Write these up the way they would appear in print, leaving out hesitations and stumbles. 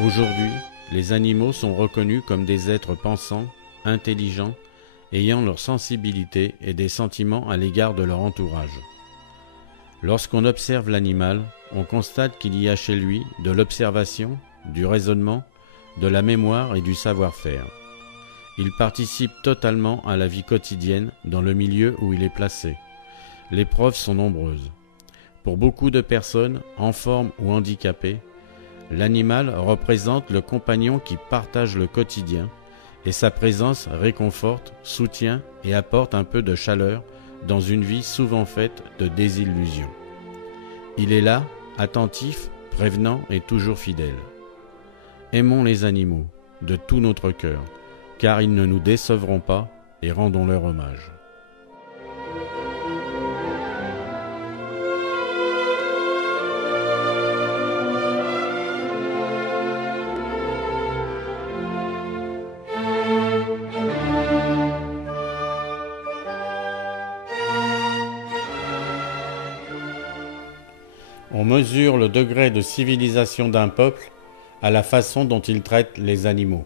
Aujourd'hui, les animaux sont reconnus comme des êtres pensants, intelligents, ayant leur sensibilité et des sentiments à l'égard de leur entourage. Lorsqu'on observe l'animal, on constate qu'il y a chez lui de l'observation, du raisonnement, de la mémoire et du savoir-faire. Il participe totalement à la vie quotidienne dans le milieu où il est placé. Les preuves sont nombreuses. Pour beaucoup de personnes, en forme ou handicapées, l'animal représente le compagnon qui partage le quotidien et sa présence réconforte, soutient et apporte un peu de chaleur dans une vie souvent faite de désillusions. Il est là, attentif, prévenant et toujours fidèle. Aimons les animaux de tout notre cœur, car ils ne nous décevront pas et rendons-leur hommage. On mesure le degré de civilisation d'un peuple à la façon dont il traite les animaux.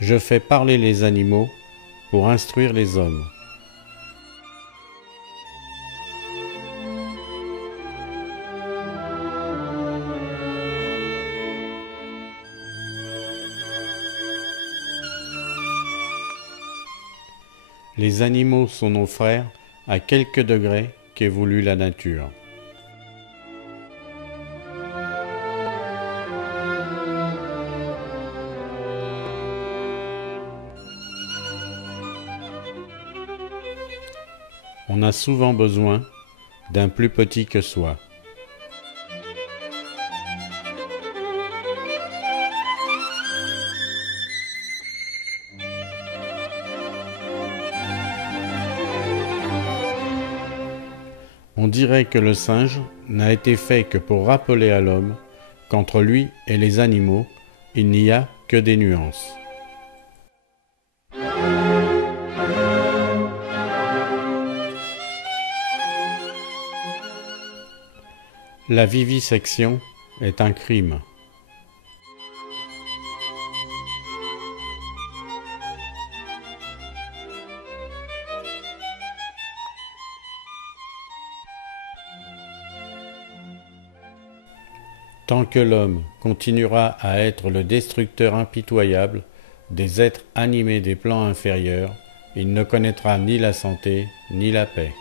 Je fais parler les animaux pour instruire les hommes. Les animaux sont nos frères à quelque degré qu'ait voulu la nature. On a souvent besoin d'un plus petit que soi. On dirait que le singe n'a été fait que pour rappeler à l'homme qu'entre lui et les animaux, il n'y a que des nuances. La vivisection est un crime. Tant que l'homme continuera à être le destructeur impitoyable des êtres animés des plans inférieurs, il ne connaîtra ni la santé ni la paix.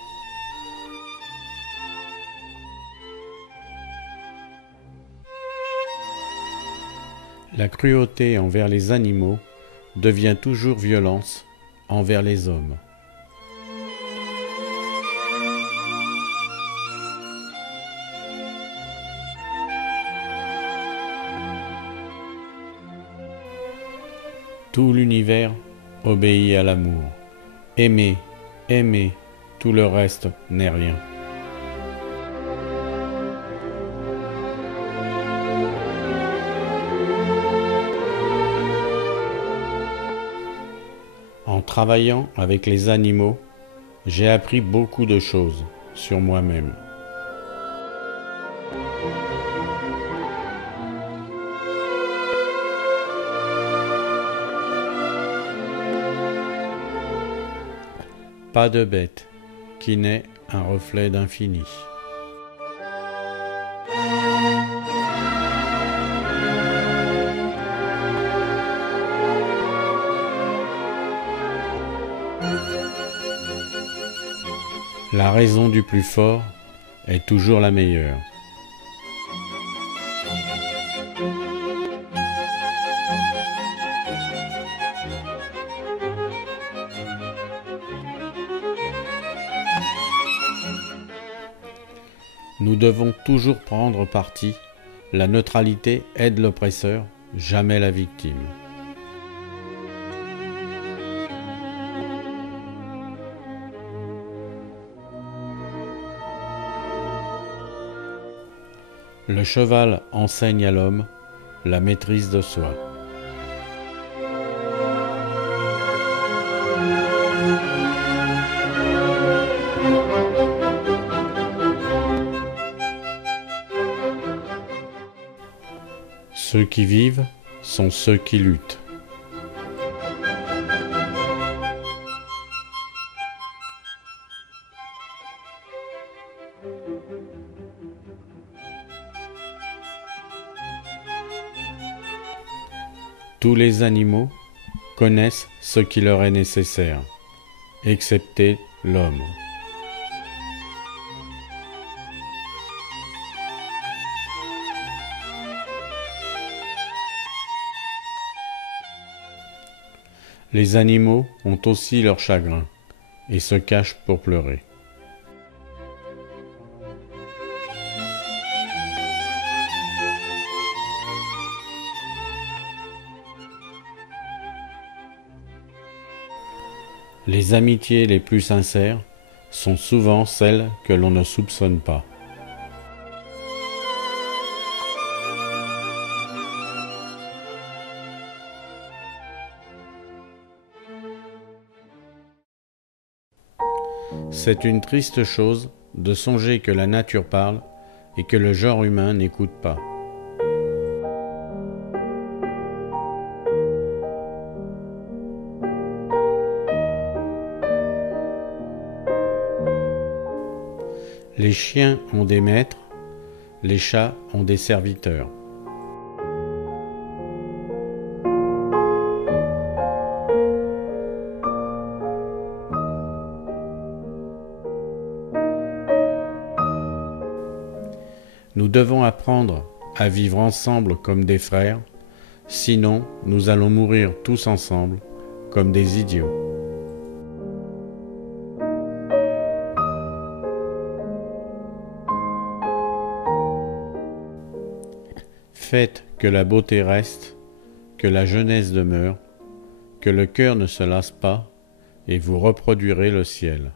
La cruauté envers les animaux devient toujours violence envers les hommes. Tout l'univers obéit à l'amour. Aimer, aimer, tout le reste n'est rien. En travaillant avec les animaux, j'ai appris beaucoup de choses sur moi-même. Pas de bête qui n'est un reflet d'infini. La raison du plus fort est toujours la meilleure. Nous devons toujours prendre parti. La neutralité aide l'oppresseur, jamais la victime. Le cheval enseigne à l'homme la maîtrise de soi. Ceux qui vivent sont ceux qui luttent. Tous les animaux connaissent ce qui leur est nécessaire, excepté l'homme. Les animaux ont aussi leur chagrin et se cachent pour pleurer. Les amitiés les plus sincères sont souvent celles que l'on ne soupçonne pas. C'est une triste chose de songer que la nature parle et que le genre humain n'écoute pas. Les chiens ont des maîtres, les chats ont des serviteurs. Nous devons apprendre à vivre ensemble comme des frères, sinon nous allons mourir tous ensemble comme des idiots. Faites que la beauté reste, que la jeunesse demeure, que le cœur ne se lasse pas, et vous reproduirez le ciel.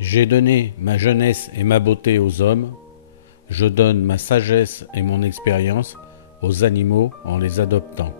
J'ai donné ma jeunesse et ma beauté aux hommes, je donne ma sagesse et mon expérience aux animaux en les adoptant.